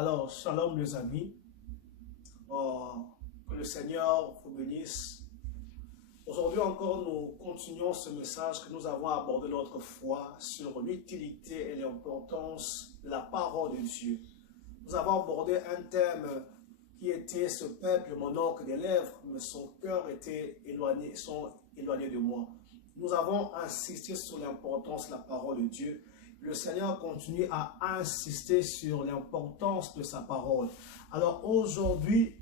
Alors, shalom les amis, que le Seigneur vous bénisse. Aujourd'hui encore, nous continuons ce message que nous avons abordé l'autre fois sur l'utilité et l'importance de la parole de Dieu. Nous avons abordé un thème qui était « Ce peuple m'honore des lèvres, mais son cœur était éloigné, sont éloignés de moi ». Nous avons insisté sur l'importance de la parole de Dieu. Le Seigneur continue à insister sur l'importance de sa parole. Alors aujourd'hui,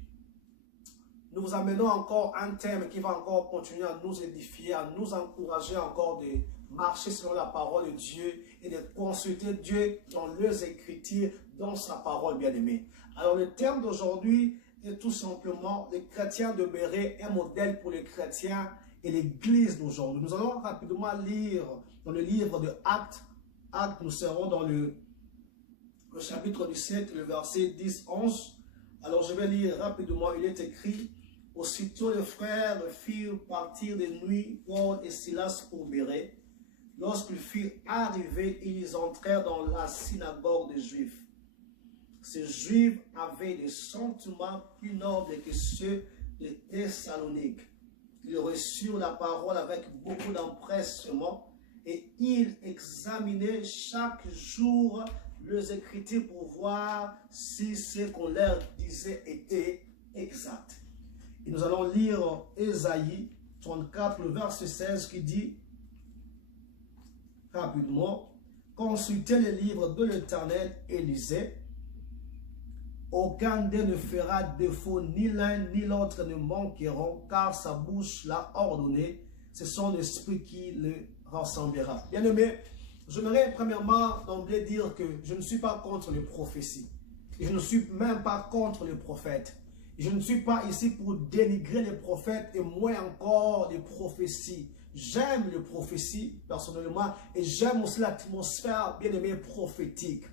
nous vous amenons encore un thème qui va encore continuer à nous édifier, à nous encourager encore de marcher selon la parole de Dieu et de consulter Dieu dans les Écritures, dans sa parole bien-aimée. Alors le thème d'aujourd'hui est tout simplement les chrétiens de Béret, un modèle pour les chrétiens et l'église d'aujourd'hui. Nous allons rapidement lire dans le livre de Actes. Nous serons dans le chapitre 17, le verset 10-11. Alors je vais lire rapidement, il est écrit: Aussitôt les frères firent partir de nuit Paul et Silas pour Béret. Lorsqu'ils furent arrivés, ils entrèrent dans la synagogue des Juifs. Ces Juifs avaient des sentiments plus nobles que ceux de Thessalonique. Ils reçurent la parole avec beaucoup d'empressement et ils examinaient chaque jour les Écritures pour voir si ce qu'on leur disait était exact. Et nous allons lire Ésaïe 34, le verset 16 qui dit rapidement: Consultez les livres de l'Éternel et lisez. Aucun d'eux ne fera défaut, ni l'un ni l'autre ne manqueront, car sa bouche l'a ordonné. C'est son esprit qui le rassemblera. Bien-aimé, j'aimerais premièrement d'emblée dire que je ne suis pas contre les prophéties. Et je ne suis même pas contre les prophètes. Je ne suis pas ici pour dénigrer les prophètes et moins encore les prophéties. J'aime les prophéties personnellement et j'aime aussi l'atmosphère bien-aimée prophétique.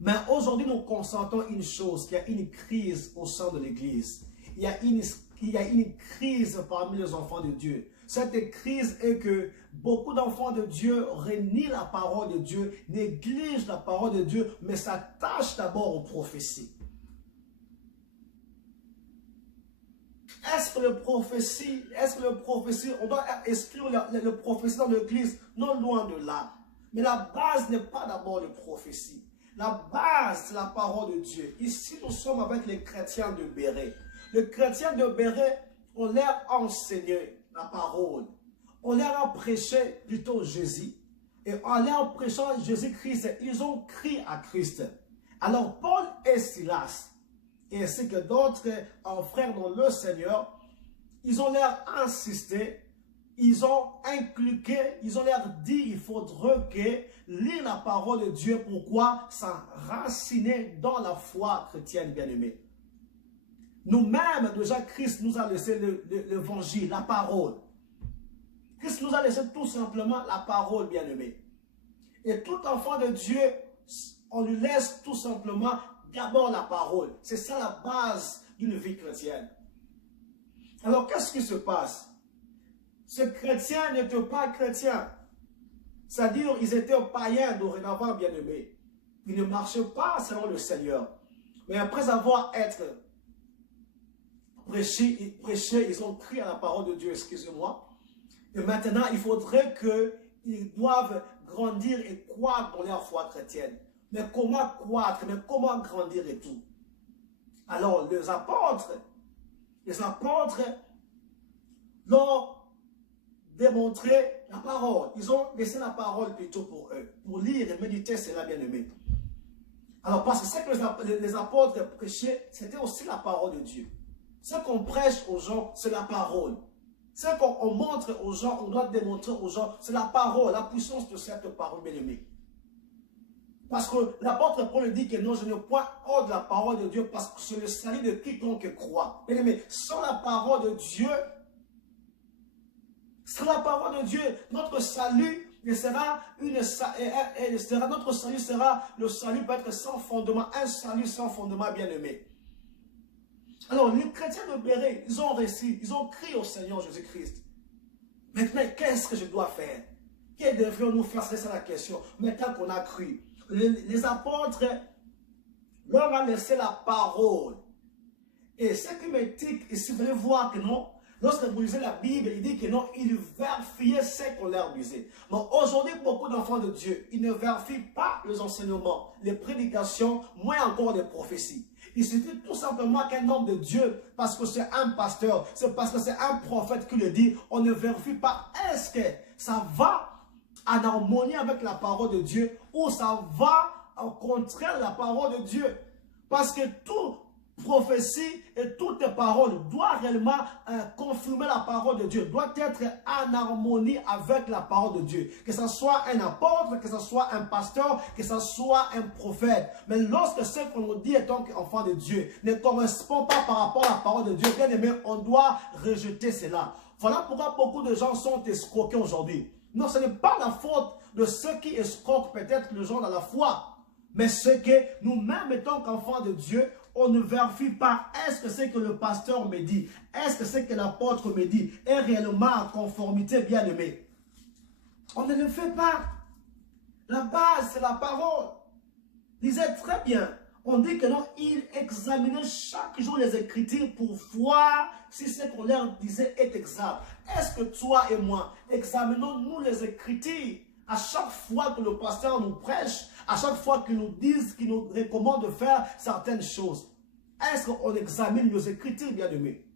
Mais aujourd'hui, nous constatons une chose, qu'il y a une crise au sein de l'Église. Il y a une crise parmi les enfants de Dieu. Cette crise est que beaucoup d'enfants de Dieu renient la parole de Dieu, négligent la parole de Dieu, mais s'attachent d'abord aux prophéties. Est-ce que le prophétie, on doit exclure le prophétie dans l'Église? Non, loin de là. Mais la base n'est pas d'abord le prophétie. La base, c'est la parole de Dieu. Ici, nous sommes avec les chrétiens de Béret. Les chrétiens de Béret, on leur a enseigné la parole. On leur a prêché plutôt Jésus. Et en leur prêchant Jésus-Christ, ils ont crié à Christ. Alors, Paul et Silas, ainsi que d'autres frères dans le Seigneur, ils ont leur insisté, ils ont inculqué, ils ont leur dit, il faudrait que lire la parole de Dieu. Pourquoi? S'enraciner dans la foi chrétienne bien-aimée. Nous-mêmes, déjà, Christ nous a laissé l'évangile, la parole. Christ nous a laissé tout simplement la parole bien-aimée. Et tout enfant de Dieu, on lui laisse tout simplement d'abord la parole. C'est ça la base d'une vie chrétienne. Alors, qu'est-ce qui se passe? Ces chrétiens n'étaient pas chrétiens. C'est-à-dire, ils étaient païens dorénavant, bien-aimés. Ils ne marchaient pas selon le Seigneur. Mais après avoir prêché, ils ont crié à la parole de Dieu, excusez-moi. Et maintenant, il faudrait qu'ils doivent grandir et croître dans leur foi chrétienne. Mais comment croître? Mais comment grandir et tout? Alors, les apôtres l'ont démontré la parole. Ils ont laissé la parole plutôt pour eux, pour lire et méditer cela, bien-aimé. Alors, parce que ce que les apôtres prêchaient, c'était aussi la parole de Dieu. Ce qu'on prêche aux gens, c'est la parole. Ce qu'on montre aux gens, on doit démontrer aux gens, c'est la parole, la puissance de cette parole, bien-aimé. Parce que l'apôtre Paul dit que non, je ne point hors de la parole de Dieu, parce que c'est le salut de quiconque croit. Bien-aimé, sans la parole de Dieu, notre salut sera le salut peut être sans fondement, un salut sans fondement, bien-aimé. Alors, les chrétiens de Béret, ils ont réussi, ils ont crié au Seigneur Jésus-Christ. Maintenant, qu'est-ce que je dois faire? Que devrions-nous faire? C'est ça la question. Maintenant qu'on a cru. Les apôtres leur a laissé la parole. Et ce qui m'éthique, et si vous voulez voir que non, lorsque vous lisez la Bible, il dit que non, il vérifiait ce qu'on leur disait. Mais aujourd'hui, beaucoup d'enfants de Dieu, ils ne vérifient pas les enseignements, les prédications, moins encore les prophéties. Il suffit tout simplement qu'un homme de Dieu, parce que c'est un pasteur, c'est parce que c'est un prophète qui le dit, on ne vérifie pas est-ce que ça va en harmonie avec la parole de Dieu ou ça va au contraire de la parole de Dieu. Parce que toute prophétie et toutes paroles doivent réellement confirmer la parole de Dieu, doit être en harmonie avec la parole de Dieu. Que ce soit un apôtre, que ce soit un pasteur, que ce soit un prophète. Mais lorsque ce qu'on nous dit étant enfant de Dieu ne correspond pas par rapport à la parole de Dieu, bien aimé, on doit rejeter cela. Voilà pourquoi beaucoup de gens sont escroqués aujourd'hui. Non, ce n'est pas la faute de ceux qui escroquent peut-être les gens dans la foi. Mais ce que nous-mêmes, étant qu'enfants de Dieu, on ne vérifie pas est-ce que c'est que le pasteur me dit, est-ce que c'est que l'apôtre me dit, est réellement en conformité, bien aimé. On ne le fait pas. La base, c'est la parole. Lisez très bien. On dit que non, il examinait chaque jour les Écritures pour voir si ce qu'on leur disait est exact. Est-ce que toi et moi, examinons-nous les Écritures à chaque fois que le pasteur nous prêche, à chaque fois qu'il nous dise, qu'il nous recommande de faire certaines choses? Est-ce qu'on examine nos Écritures, bien aimés?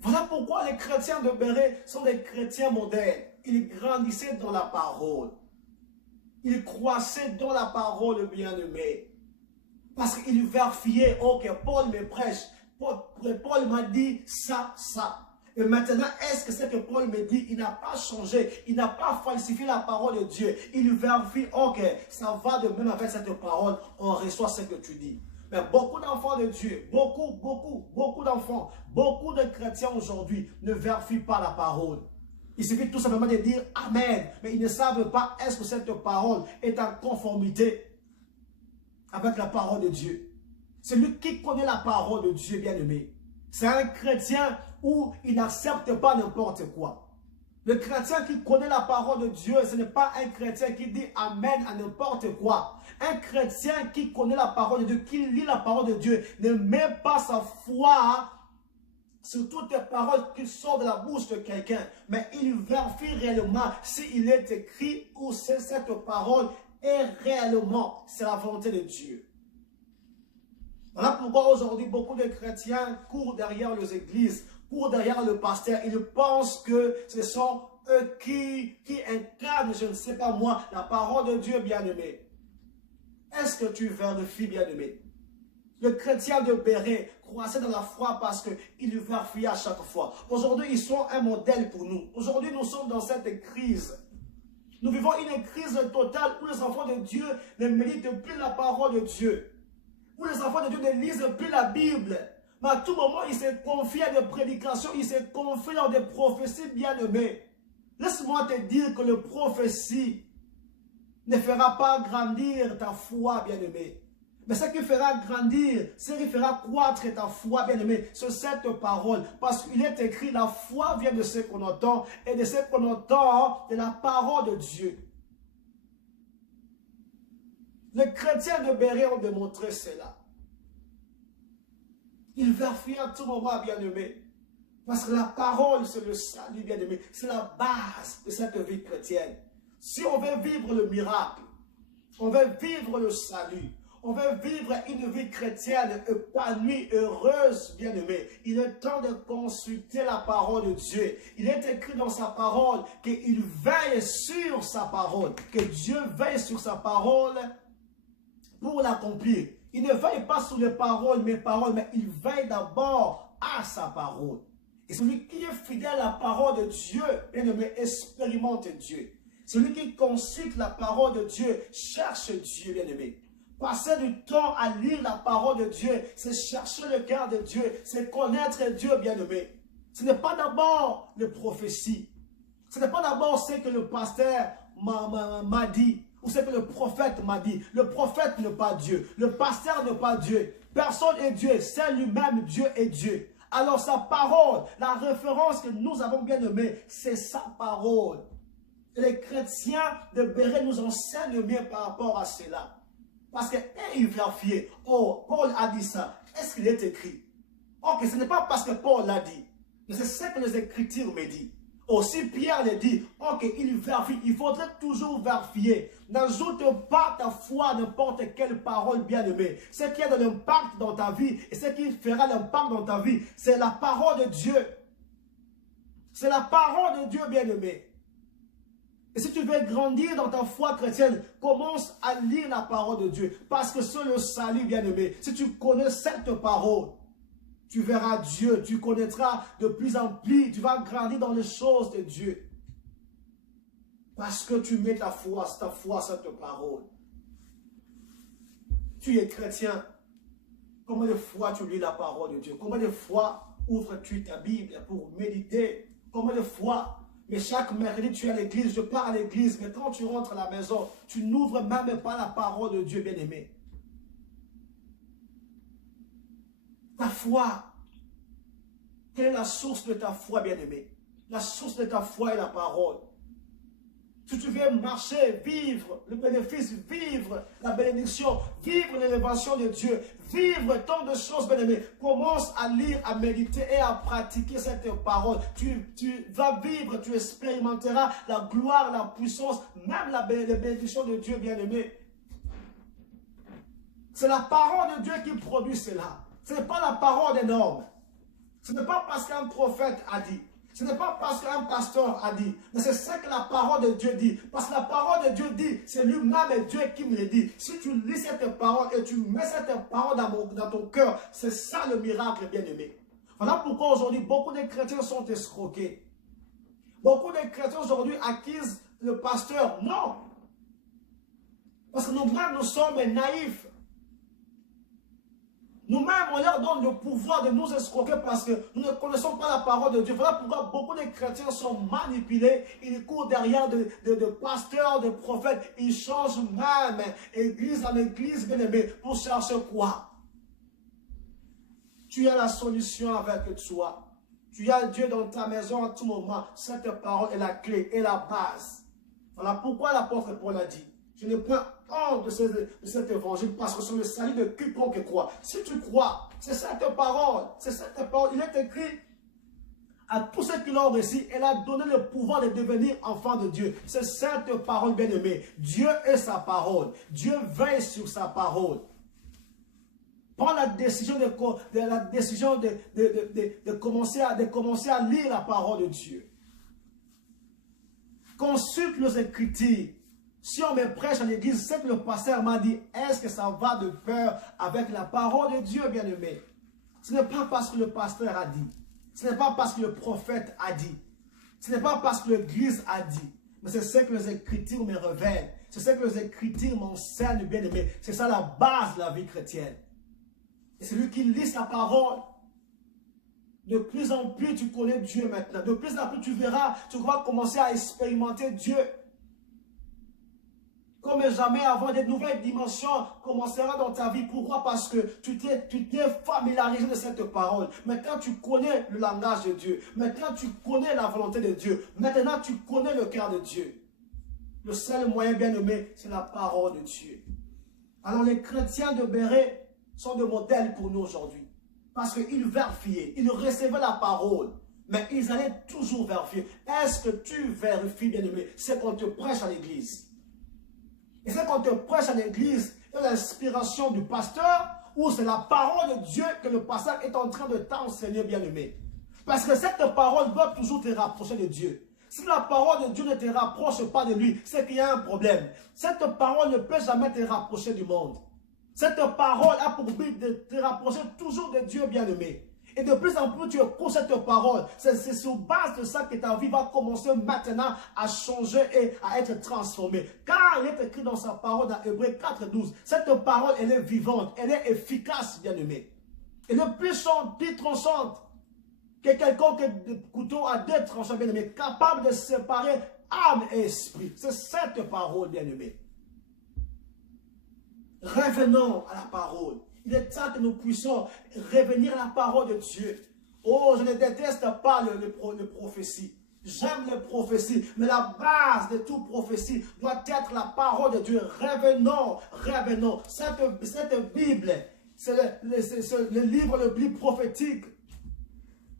Voilà pourquoi les chrétiens de Béret sont des chrétiens modernes. Ils grandissaient dans la parole. Ils croissaient dans la parole, bien-aimé. Parce qu'ils vérifiaient, ok, Paul me prêche. Paul m'a dit ça, ça. Et maintenant, est-ce que ce que Paul me dit, il n'a pas changé, il n'a pas falsifié la parole de Dieu. Il vérifie, ok, ça va de même avec cette parole, on reçoit ce que tu dis. Mais beaucoup d'enfants de Dieu, beaucoup d'enfants, beaucoup de chrétiens aujourd'hui ne vérifient pas la parole. Il suffit tout simplement de dire Amen. Mais ils ne savent pas est-ce que cette parole est en conformité avec la parole de Dieu. Celui qui connaît la parole de Dieu, bien aimé, c'est un chrétien où il n'accepte pas n'importe quoi. Le chrétien qui connaît la parole de Dieu, ce n'est pas un chrétien qui dit Amen à n'importe quoi. Un chrétien qui connaît la parole de Dieu, qui lit la parole de Dieu, ne met pas sa foi sur toutes les paroles qui sortent de la bouche de quelqu'un, mais il vérifie réellement s'il est écrit ou si cette parole est réellement, c'est la volonté de Dieu. Voilà pourquoi aujourd'hui beaucoup de chrétiens courent derrière les églises, courent derrière le pasteur. Ils pensent que ce sont eux qui incarnent, je ne sais pas moi, la parole de Dieu, bien-aimé. Est-ce que tu vérifies, bien-aimé? Le chrétien de Béret croissait dans la foi parce qu'il vérifiait à chaque fois. Aujourd'hui, ils sont un modèle pour nous. Aujourd'hui, nous sommes dans cette crise. Nous vivons une crise totale où les enfants de Dieu ne méditent plus la parole de Dieu. Où les enfants de Dieu ne lisent plus la Bible. Mais à tout moment, ils se confient à des prédications, ils se confient dans des prophéties bien-aimées. Laisse-moi te dire que le prophétie ne fera pas grandir ta foi, bien-aimé. Mais ce qui fera grandir, ce qui fera croître ta foi, bien-aimé, c'est cette parole. Parce qu'il est écrit, la foi vient de ce qu'on entend, et de ce qu'on entend, de la parole de Dieu. Les chrétiens de Béret ont démontré cela. Ils vérifient à tout moment, bien-aimé. Parce que la parole, c'est le salut, bien-aimé. C'est la base de cette vie chrétienne. Si on veut vivre le miracle, on veut vivre le salut, on veut vivre une vie chrétienne épanouie, heureuse, bien-aimé, il est temps de consulter la parole de Dieu. Il est écrit dans sa parole qu'il veille sur sa parole, que Dieu veille sur sa parole pour l'accomplir. Il ne veille pas sur les paroles, mes paroles, mais il veille d'abord à sa parole. Et celui qui est fidèle à la parole de Dieu, bien-aimé, expérimente Dieu. Celui qui consulte la parole de Dieu, cherche Dieu, bien-aimé. Passer du temps à lire la parole de Dieu, c'est chercher le cœur de Dieu, c'est connaître Dieu, bien-aimé. Ce n'est pas d'abord les prophéties. Ce n'est pas d'abord ce que le pasteur m'a dit, ou ce que le prophète m'a dit. Le prophète n'est pas Dieu, le pasteur n'est pas Dieu. Personne n'est Dieu, c'est lui-même Dieu est Dieu. Alors sa parole, la référence que nous avons bien aimée, c'est sa parole. Et les chrétiens de Béret nous enseignent bien par rapport à cela. Parce que il vérifiait. Oh, Paul a dit ça. Est-ce qu'il est écrit? Ok, ce n'est pas parce que Paul l'a dit. Mais c'est ce que les Écritures me disent. Aussi Pierre le dit. Ok, il vérifie. Il faudrait toujours vérifier. N'ajoute pas ta foi à n'importe quelle parole bien-aimée. Ce qui a de l'impact dans ta vie et ce qui fera l'impact dans ta vie, c'est la parole de Dieu. C'est la parole de Dieu bien-aimé. Et si tu veux grandir dans ta foi chrétienne, commence à lire la parole de Dieu. Parce que c'est le salut, bien-aimé. Si tu connais cette parole, tu verras Dieu. Tu connaîtras de plus en plus. Tu vas grandir dans les choses de Dieu. Parce que tu mets ta foi sur cette parole. Tu es chrétien. Combien de fois tu lis la parole de Dieu? Combien de fois ouvres-tu ta Bible pour méditer? Combien de fois? Mais chaque mercredi, tu es à l'église, je pars à l'église, mais quand tu rentres à la maison, tu n'ouvres même pas la parole de Dieu, bien-aimé. Ta foi, quelle est la source de ta foi, bien-aimé? La source de ta foi est la parole. Si tu veux marcher, vivre le bénéfice, vivre la bénédiction, vivre l'élévation de Dieu, vivre tant de choses, bien-aimés, commence à lire, à méditer et à pratiquer cette parole. Tu vas vivre, tu expérimenteras la gloire, la puissance, même la bénédiction de Dieu, bien-aimé. C'est la parole de Dieu qui produit cela. Ce n'est pas la parole des hommes. Ce n'est pas parce qu'un prophète a dit. Ce n'est pas parce qu'un pasteur a dit, mais c'est ce que la parole de Dieu dit. Parce que la parole de Dieu dit, c'est lui-même Dieu qui me le dit. Si tu lis cette parole et tu mets cette parole dans ton cœur, c'est ça le miracle, bien-aimé. Voilà pourquoi aujourd'hui, beaucoup de chrétiens sont escroqués. Beaucoup de chrétiens aujourd'hui accusent le pasteur. Non. Parce que nous-mêmes, nous sommes naïfs. Nous-mêmes, on leur donne le pouvoir de nous escroquer parce que nous ne connaissons pas la parole de Dieu. Voilà pourquoi beaucoup de chrétiens sont manipulés. Ils courent derrière de pasteurs, de prophètes. Ils changent même église en église, bien-aimé, pour chercher quoi? Tu as la solution avec toi. Tu as Dieu dans ta maison à tout moment. Cette parole est la clé et la base. Voilà pourquoi l'apôtre Paul a dit. Je ne prends honte de cet évangile parce que c'est le salut de quiconque croit. Si tu crois, c'est cette parole. C'est cette parole. Il est écrit à tous ceux qui l'ont reçu. Elle a donné le pouvoir de devenir enfant de Dieu. C'est cette parole bien-aimée. Dieu est sa parole. Dieu veille sur sa parole. Prends la décision de commencer à lire la parole de Dieu. Consulte les Écritures. Si on me prêche à l'église, c'est que le pasteur m'a dit, est-ce que ça va de pair avec la parole de Dieu, bien-aimé? Ce n'est pas parce que le pasteur a dit. Ce n'est pas parce que le prophète a dit. Ce n'est pas parce que l'église a dit. Mais c'est ce que les Écritures me révèlent. C'est ce que les Écritures m'enseignent, bien-aimé. C'est ça la base de la vie chrétienne. Et celui qui lit sa parole, de plus en plus tu connais Dieu maintenant. De plus en plus tu verras, tu vas commencer à expérimenter Dieu. Comme jamais avant, des nouvelles dimensions commenceront dans ta vie. Pourquoi? Parce que tu t'es familiarisé de cette parole. Maintenant, tu connais le langage de Dieu. Maintenant, tu connais la volonté de Dieu. Maintenant, tu connais le cœur de Dieu. Le seul moyen, bien-aimé, c'est la parole de Dieu. Alors, les chrétiens de Béret sont des modèles pour nous aujourd'hui. Parce qu'ils vérifiaient, ils recevaient la parole. Mais ils allaient toujours vérifier. Est-ce que tu vérifies, bien-aimé, ce qu'on te prêche à l'église? Et c'est quand on te prêche à l'église, c'est l'inspiration du pasteur ou c'est la parole de Dieu que le pasteur est en train de t'enseigner, bien-aimé. Parce que cette parole doit toujours te rapprocher de Dieu. Si la parole de Dieu ne te rapproche pas de lui, c'est qu'il y a un problème. Cette parole ne peut jamais te rapprocher du monde. Cette parole a pour but de te rapprocher toujours de Dieu, bien-aimé. Et de plus en plus, tu écoutes cette parole. C'est sur base de ça que ta vie va commencer maintenant à changer et à être transformée. Car il est écrit dans sa parole dans Hébreux 4:12. Cette parole, elle est vivante, elle est efficace, bien-aimée. Elle est plus tranchante que quelconque couteau à deux tranchants, bien-aimé, capable de séparer âme et esprit. C'est cette parole, bien-aimée. Revenons à la parole. Il est temps que nous puissions revenir à la parole de Dieu. Oh, je ne déteste pas les prophéties. J'aime les prophéties, mais la base de toute prophétie doit être la parole de Dieu. Revenons, revenons. Cette Bible, c'est le livre le plus prophétique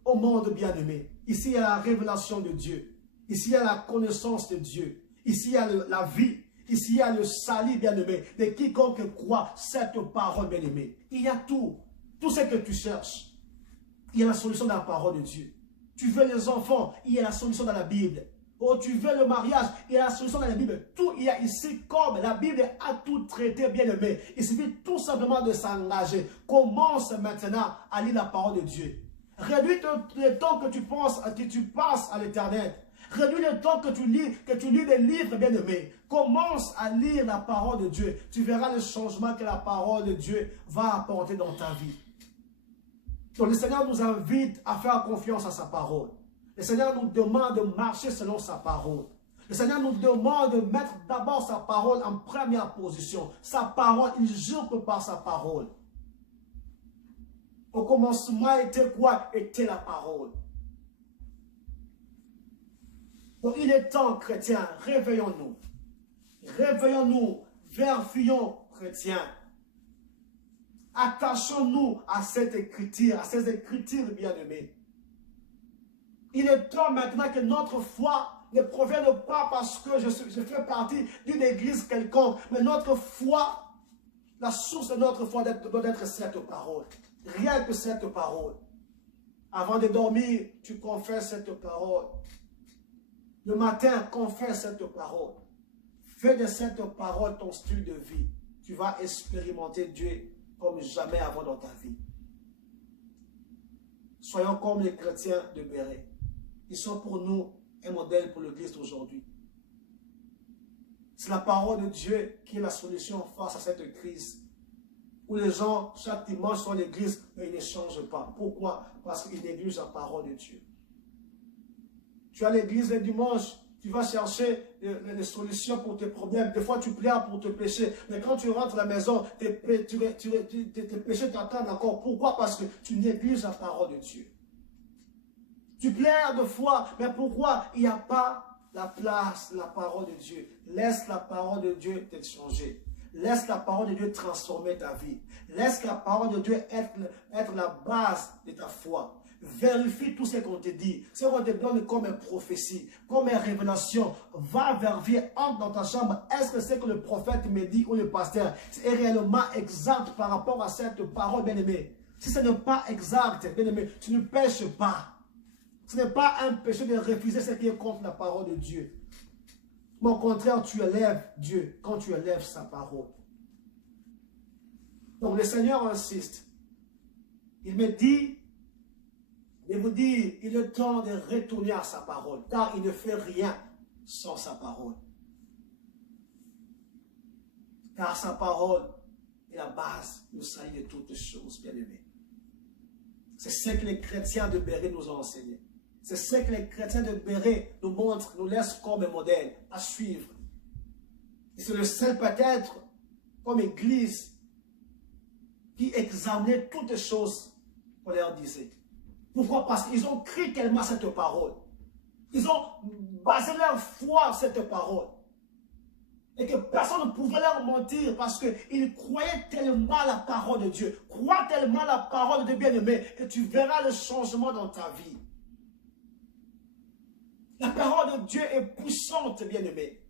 au monde bien-aimé. Ici, il y a la révélation de Dieu. Ici, il y a la connaissance de Dieu. Ici, il y a la vie. Ici, il y a le salut, bien-aimé, de quiconque croit cette parole, bien-aimé. Il y a tout. Tout ce que tu cherches. Il y a la solution dans la parole de Dieu. Tu veux les enfants, il y a la solution dans la Bible. Oh, tu veux le mariage, il y a la solution dans la Bible. Tout il y a ici comme la Bible a tout traité, bien-aimé. Il suffit tout simplement de s'engager. Commence maintenant à lire la parole de Dieu. Réduis le temps que tu penses, que tu passes à l'éternel. Réduis le temps que tu lis des livres, bien-aimés. Commence à lire la parole de Dieu. Tu verras le changement que la parole de Dieu va apporter dans ta vie. Donc le Seigneur nous invite à faire confiance à sa parole. Le Seigneur nous demande de marcher selon sa parole. Le Seigneur nous demande de mettre d'abord sa parole en première position. Sa parole, il jure par sa parole. Au commencement était quoi? Était la parole. Donc il est temps, chrétiens, réveillons-nous. Réveillons-nous, vérifions, chrétiens. Attachons-nous à cette écriture, à ces écritures bien-aimées. Il est temps maintenant que notre foi ne provienne pas parce que je fais partie d'une église quelconque, mais notre foi, la source de notre foi doit être cette parole. Rien que cette parole. Avant de dormir, tu confesses cette parole. Le matin, confesse cette parole. Fais de cette parole ton style de vie. Tu vas expérimenter Dieu comme jamais avant dans ta vie. Soyons comme les chrétiens de Béret. Ils sont pour nous un modèle pour l'Église d'aujourd'hui. C'est la parole de Dieu qui est la solution face à cette crise. Où les gens, chaque dimanche, sont à l'Église, mais ils ne changent pas. Pourquoi? Parce qu'ils négligent la parole de Dieu. Tu as l'Église le dimanche, tu vas chercher des solutions pour tes problèmes. Des fois, tu pleures pour tes péchés. Mais quand tu rentres à la maison, tes péchés t'attendent encore. Pourquoi? Parce que tu négliges la parole de Dieu. Tu pleures de foi, mais pourquoi? Il n'y a pas la place, la parole de Dieu. Laisse la parole de Dieu te changer. Laisse la parole de Dieu transformer ta vie. Laisse la parole de Dieu être la base de ta foi. Vérifie tout ce qu'on te dit. Ce qu'on te donne comme une prophétie, comme une révélation. Va vérifier, entre dans ta chambre. Est-ce que c'est que le prophète me dit ou le pasteur est réellement exact par rapport à cette parole, bien-aimé? Si ce n'est pas exact, bien-aimé, tu ne pêches pas. Ce n'est pas un péché de refuser ce qui est contre la parole de Dieu. Mais au contraire, tu élèves Dieu quand tu élèves sa parole. Donc le Seigneur insiste. Il me dit, il vous dit, il est temps de retourner à sa parole, car il ne fait rien sans sa parole. Car sa parole est la base, le salut de toutes choses, bien-aimés. C'est ce que les chrétiens de Béret nous ont enseigné. C'est ce que les chrétiens de Béret nous montrent, nous laissent comme modèle à suivre. Et c'est le seul peut-être, comme église, qui examinait toutes les choses qu'on leur disait. Pourquoi? Parce qu'ils ont cru tellement cette parole. Ils ont basé leur foi sur cette parole. Et que personne ne pouvait leur mentir parce qu'ils croyaient tellement à la parole de Dieu. Crois tellement à la parole de Dieu, bien-aimé, que tu verras le changement dans ta vie. La parole de Dieu est puissante, bien-aimé.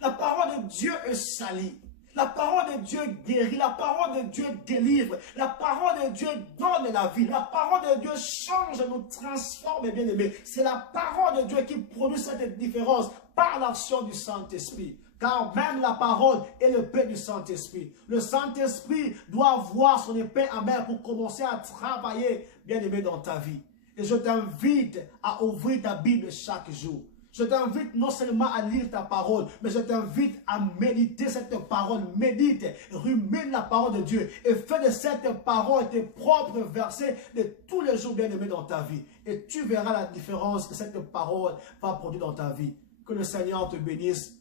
La parole de Dieu est salie. La parole de Dieu guérit. La parole de Dieu délivre. La parole de Dieu donne la vie. La parole de Dieu change, nous transforme, bien-aimé. C'est la parole de Dieu qui produit cette différence par l'action du Saint-Esprit. Car même la parole est l'épée du Saint-Esprit. Le Saint-Esprit doit avoir son épée en main pour commencer à travailler, bien-aimé, dans ta vie. Et je t'invite à ouvrir ta Bible chaque jour. Je t'invite non seulement à lire ta parole, mais je t'invite à méditer cette parole. Médite, rumine la parole de Dieu et fais de cette parole tes propres versets de tous les jours, bien-aimés, dans ta vie. Et tu verras la différence que cette parole va produire dans ta vie. Que le Seigneur te bénisse.